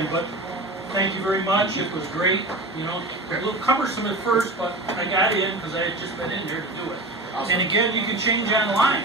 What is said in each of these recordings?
in, but thank you very much. It was great. You know, a little cumbersome at first, but I got in because I had just been in there to do it. Awesome. And again, you can change online.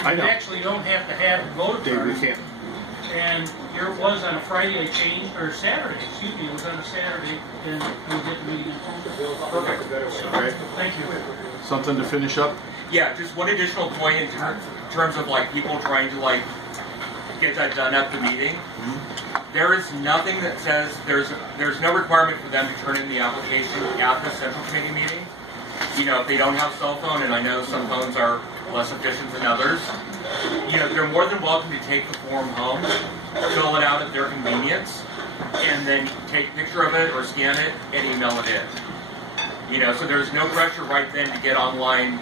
I know. You actually don't have to have vote Dave, we can't. And here it was on a Friday, I changed, or Saturday, excuse me, it was on a Saturday, and we did the meeting. Perfect. Okay. Thank you. Something to finish up? Yeah, just one additional point in terms of like people trying to like get that done at the meeting. There is nothing that says there's no requirement for them to turn in the application at the central committee meeting. You know, if they don't have a cell phone, and I know some phones are less efficient than others, you know, they're more than welcome to take the form home, fill it out at their convenience, and then take a picture of it or scan it and email it in. You know, so there's no pressure right then to get online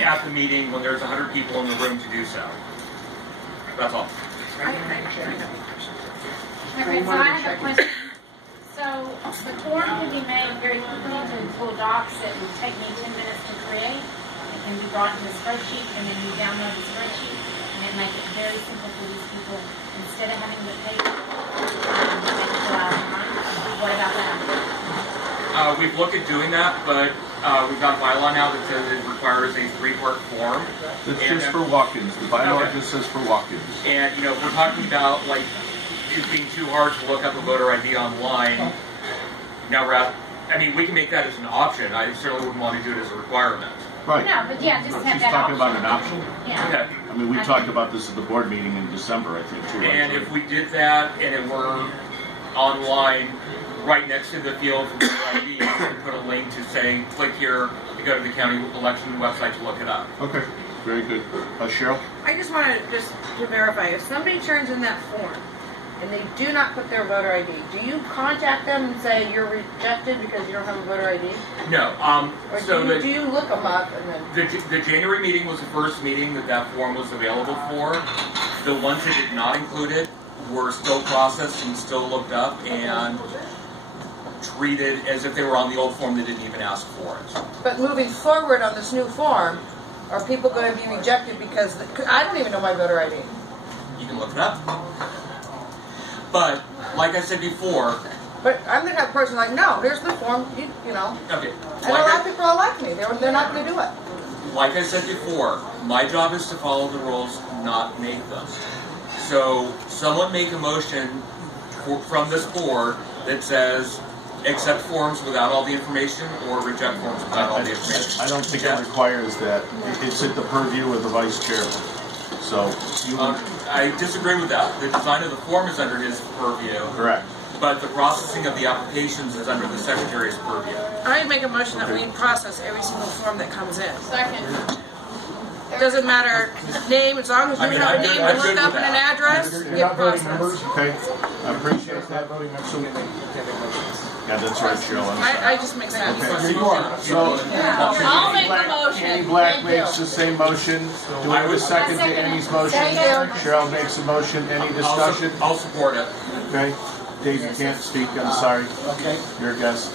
at the meeting when there's 100 people in the room to do so. That's all. Okay, so I have a question. So the form can be made very quickly into Google Docs that would take me 10 minutes to create. It can be brought into a spreadsheet, and then you download the spreadsheet, and it makes it very simple for these people. Instead of having to pay they can fill out online. What about that? We've looked at doing that, but we've got a bylaw now that says it requires a 3-part form. It's just for walk-ins. The bylaw just says for walk-ins. And, you know, we're talking about, like, it being too hard to look up a voter ID online. Now, I mean, we can make that as an option. I certainly wouldn't want to do it as a requirement. Right. No, but yeah, just have She's that talking option. about an option. Yeah. Okay. I mean, we talked about this at the board meeting in December, I think, too. And if we did that and it were online, right next to the field for voter ID, you could put a link to say, click here to go to the county election website to look it up. Okay. Very good. Cheryl? I just want to verify, if somebody turns in that form and they do not put their voter ID, do you contact them and say you're rejected because you don't have a voter ID? No. Or so do you look them up and then... The January meeting was the first meeting that form was available for. The ones that did not include it were still processed and still looked up and treated as if they were on the old form that didn't even ask for it. But moving forward on this new form, are people going to be rejected because I don't even know my voter ID? You can look it up. But, like I said before... But I'm going to have a person like, no, here's the form, you know. Okay. And a lot of people are like me. They're not going to do it. Like I said before, my job is to follow the rules, not make them. So, someone make a motion from this board that says, accept forms without all the information or reject forms without all the information. I don't think it requires that. It's at the purview of the vice chair. So, I disagree with that. The design of the form is under his purview. Correct. But the processing of the applications is under the secretary's purview. I make a motion that we process every single form that comes in. Second. It doesn't matter name, as long as you have a name and look up and an address, get processed. Okay. I appreciate that. Yeah, that's right, Cheryl. I just make sense. Okay. So, I'll make a motion. Annie Black Thank makes you. the same motion. Do I have a second to Annie's motion? Cheryl makes a motion. Any discussion? I'll support it. Okay. Dave, you can't speak. I'm sorry. Okay. You're a guest.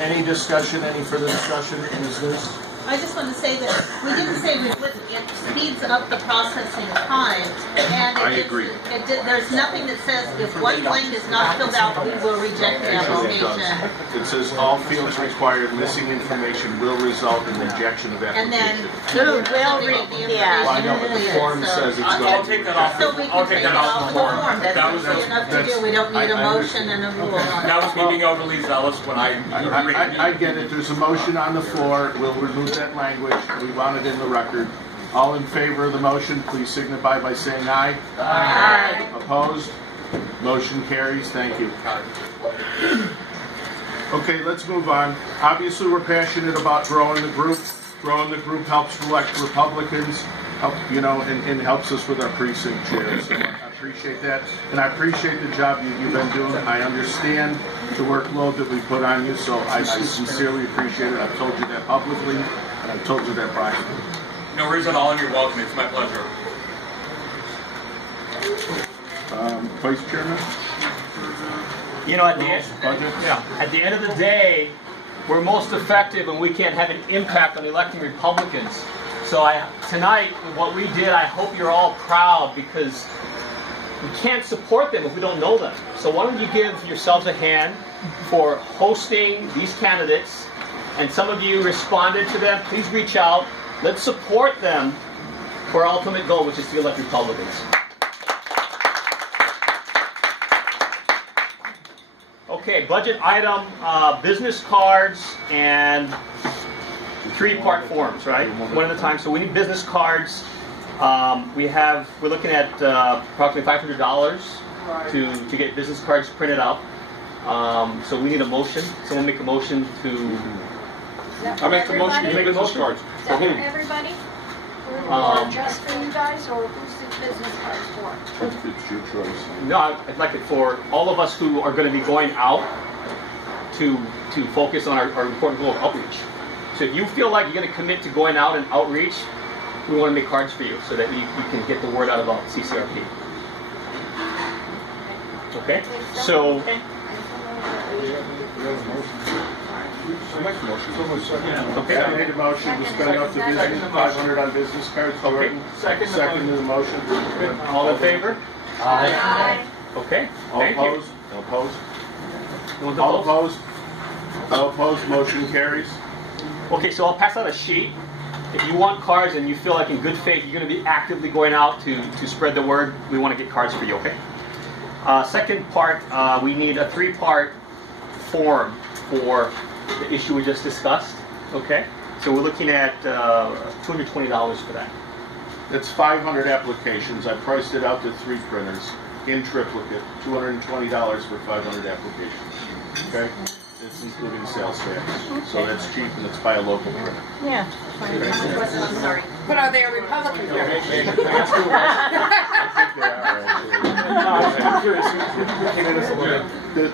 Any discussion? Any further discussion? Ms. News? I just want to say that we didn't say we wouldn't. It speeds up the processing time. And I agree. There's nothing that says if one blank is not filled out, we will reject the application. It says all fields required missing information will result in rejection of And application. then we will read the information. Well, I know, but the form says it's going I'll to take that off. So we can take it off the form. That's That was easy enough to do. We don't need a motion and a rule on it. That was me being overly zealous when I get it. There's a motion on the floor. We'll remove that language. We want it in the record. All in favor of the motion, please signify by saying aye. Aye. Opposed? Motion carries. Thank you. Okay, let's move on. Obviously, we're passionate about growing the group. Growing the group helps elect Republicans, and helps us with our precinct chairs. So I appreciate that, and I appreciate the job you've been doing. I understand the workload that we put on you, so I sincerely appreciate it. I've told you that publicly, and I've told you that privately. No worries at all, and you're welcome. It's my pleasure. Vice Chairman? You know, at the end of the day, we're most effective when we can have an impact on electing Republicans. So tonight, what we did, I hope you're all proud, because we can't support them if we don't know them. So why don't you give yourselves a hand for hosting these candidates, and some of you responded to them. Please reach out. Let's support them for our ultimate goal, which is to elect Republicans. Okay, budget item, business cards and 3-part forms, right? One at a time. So we need business cards. We're looking at approximately $500 to get business cards printed out. So we need a motion. Someone make a motion to. I make the motion to Make get a business motion? cards. Is that for everybody? Or just for you guys, or who's the business cards for? It's your choice. No, I'd like it for all of us who are going to be going out to focus on our important goal of outreach. So if you feel like you're going to commit to going out and outreach, we want to make cards for you so that you can get the word out about CCRP. Okay? So, Okay, I made a motion to spend up to business, 500 on business cards. Okay. Second to the motion. all in favor? Aye. Okay. All Thank you. opposed? All opposed? You want to All vote? opposed? All opposed, motion carries. Okay, so I'll pass out a sheet. If you want cards and you feel like in good faith you're going to be actively going out to spread the word, we want to get cards for you, okay? Second part, we need a 3-part form for the issue we just discussed, okay? So we're looking at $220 for that. It's 500 applications. I priced it out to 3 printers in triplicate, $220 for 500 applications. Okay? It's including sales tax. So that's cheap and it's by a local printer. Yeah. I'm sorry. But are they a Republican?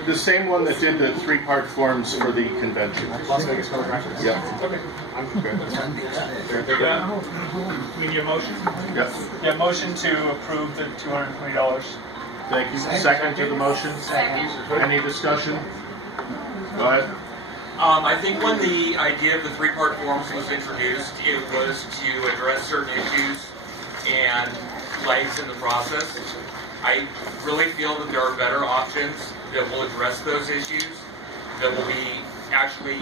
The same one that did the 3-part forms for the convention. Las Vegas Telegraph. Yeah. Okay. We need a motion? Yep. Yeah, motion to approve the $220. Thank you. Second to the motion? Any discussion? Go ahead. I think when the idea of the 3-part forms was introduced, it was to address certain issues and flags in the process. I really feel that there are better options that will address those issues, that will be actually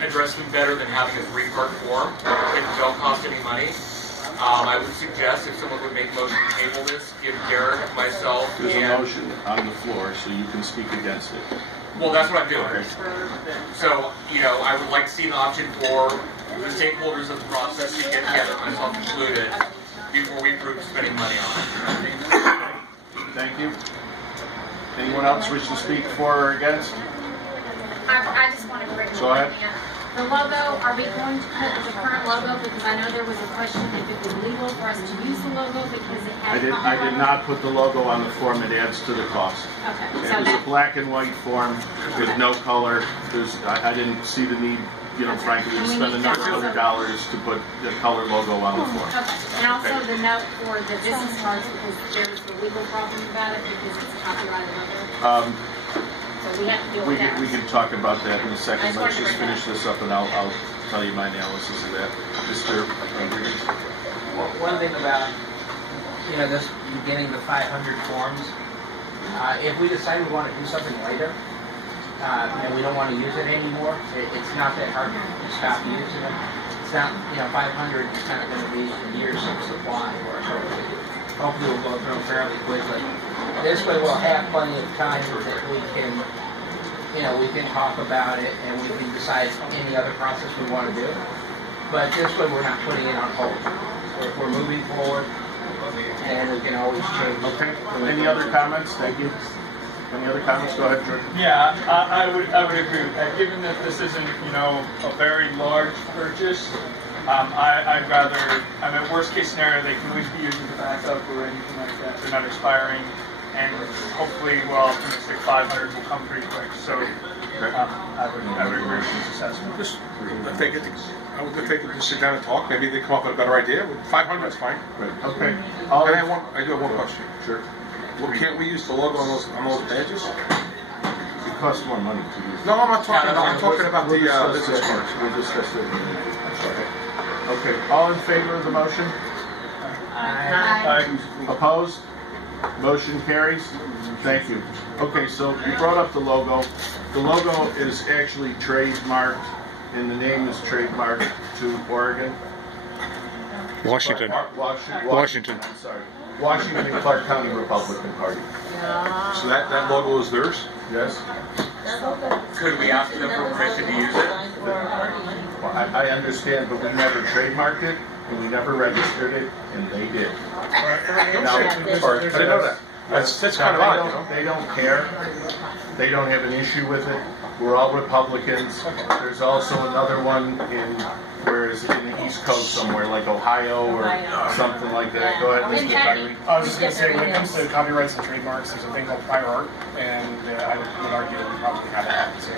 address them better than having a 3-part form that don't cost any money. I would suggest if someone would make a motion to table this, give Derek, myself, There's and... a motion on the floor, so you can speak against it. Well, that's what I'm doing. So, I would like to see an option for the stakeholders of the process to get together, myself included, before we approve spending money on it. Thank you. Anyone else wish to speak for or against? I just want to bring Go ahead. the logo. Are we going to put the current logo? Because I know there was a question if it was legal for us to use the logo because it had. I did not put the logo on the form. It adds to the cost. Okay. It So was a that, black and white form with no color. I didn't see the need, frankly, to spend another $100 to put the color logo on the form. okay. And also the note for the business cards because there's the legal problem about it because it's a copyrighted logo. So we have to deal with that. We can talk about that in a second. Let's just finish this up, and I'll tell you my analysis of that. Mr. Rodriguez. One thing about, this beginning the 500 forms, if we decide we want to do something later, and we don't want to use it anymore, it's not that hard to stop using them. It's not, 500 is not going to be a year's supply or something. Hopefully we'll go through them fairly quickly. This way we'll have plenty of time that we can, we can talk about it and we can decide any other process we want to do. But this way we're not putting it on hold. We're moving forward and we can always change. Okay. Any other comments? Thank you. Any other comments? Go ahead, Drew. Yeah, I would agree with that. Given that this isn't, a very large purchase, I'd rather, worst case scenario, they can always be used as a backup or anything like that. They're not expiring, and hopefully, we're optimistic 500 will come pretty quick. So, I would agree with this assessment. I would take it to sit down and talk. Maybe they come up with a better idea. 500 is fine. Right. Okay. I do have one question. Sure. Well, can't we use the logo on those badges? It costs more money to use. No, I'm not talking about. I'm talking about the business cards. We'll discuss it. Okay. All in favor of the motion? Aye. Opposed? Motion carries. Thank you. Okay, so you brought up the logo. The logo is actually trademarked, and the name is trademarked to Oregon. Washington. Washington. I'm sorry. Washington and Clark County Republican Party. So that logo is theirs? Yes. Could we ask them for permission to use it? Well, I understand, but we never trademarked it, and we never registered it, and they did. Now, I didn't know that. That's kind of odd, you know? They don't care. They don't have an issue with it. We're all Republicans. There's also another one in the East Coast somewhere, like Ohio or something like that. Go ahead, Mr. Tyree. I was just going to say, when it comes to copyrights and trademarks, there's a thing called prior art, and I would argue that we probably have that. So.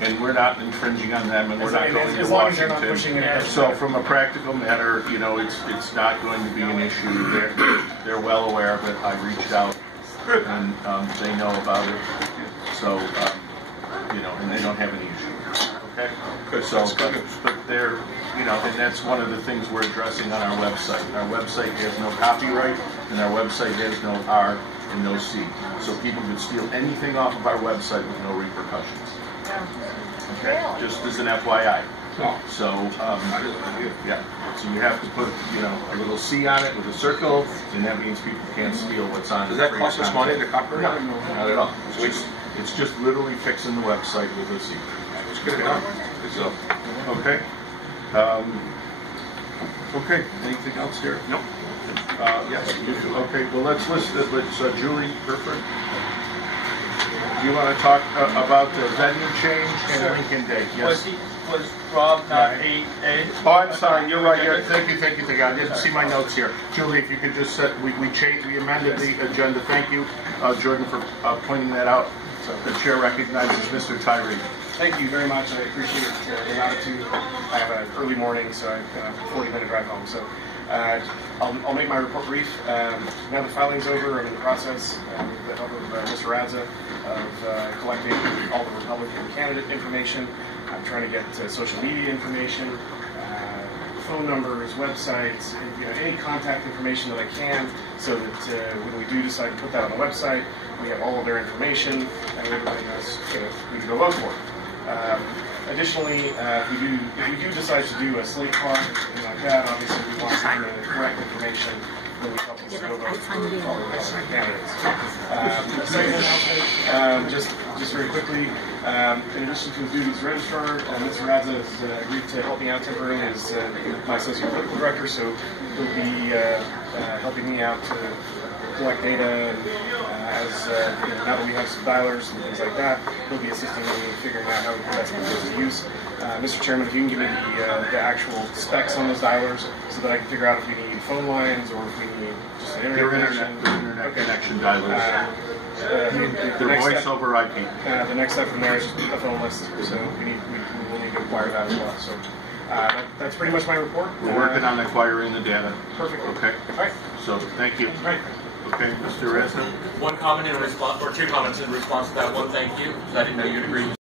And we're not infringing on them, and we're not going to as long as they're not pushing it. Washington. So from a practical matter, you know, it's not going to be an issue. They're well aware of it. I reached out, and they know about it. So, you know, and they don't have any issue. Okay? Good. So, but they're, you know, and that's one of the things we're addressing on our website. Our website has no copyright, and our website has no R and no C. So people can steal anything off of our website with no repercussions. Okay, just as an FYI. So, yeah. So you have to put, you know, a little C on it with a circle, and that means people can't steal what's on it. Does that cost us money to copyright? No, not at all. It's just literally fixing the website with a C. It's good enough. So, okay. Okay. Anything else here? No. Yes. Okay. Well, let's list it. Let's Julie Herford. You want to talk about the venue change and Lincoln Day? Yes. Was Rob not 8A? Oh, I'm sorry. You're right. Thank you. I didn't see my notes here. Julie, if you could just set, we amended the agenda. Thank you, Jordan, for pointing that out. So the chair recognizes Mr. Tyree. Thank you very much. I appreciate the latitude. I have an early morning, so I've got a 40-minute drive home. So I'll make my report brief. Now the filing's over. I'm in the process with the help of Mr. Radza of collecting all the Republican candidate information. I'm trying to get social media information, phone numbers, websites, you know, any contact information that I can, so that when we do decide to put that on the website, we have all of their information, and everybody knows we can go vote for it. Additionally, if we do decide to do a slate card or something like that, obviously we want the correct information when we publish the vote for all the Republican candidates. Second announcement, just very quickly, in addition to his duties as registrar, Mr. Radza has agreed to help me out temporarily as my associate political director, so he'll be helping me out to collect data, and now that we have some dialers and things like that, he'll be assisting me in figuring out how that's going to use. Mr. Chairman, if you can give me the actual specs on those dialers so that I can figure out if we need phone lines or if we need just an internet connection dialers. They're voice over IP. The next step from there is just the phone list, so we will need to acquire that as well. So that's pretty much my report. We're working on acquiring the data. Perfect. Okay. All right. So thank you. All right. Okay, Mr. Reza. One comment in response, or two comments in response to that. One, thank you, because I didn't know you'd agree.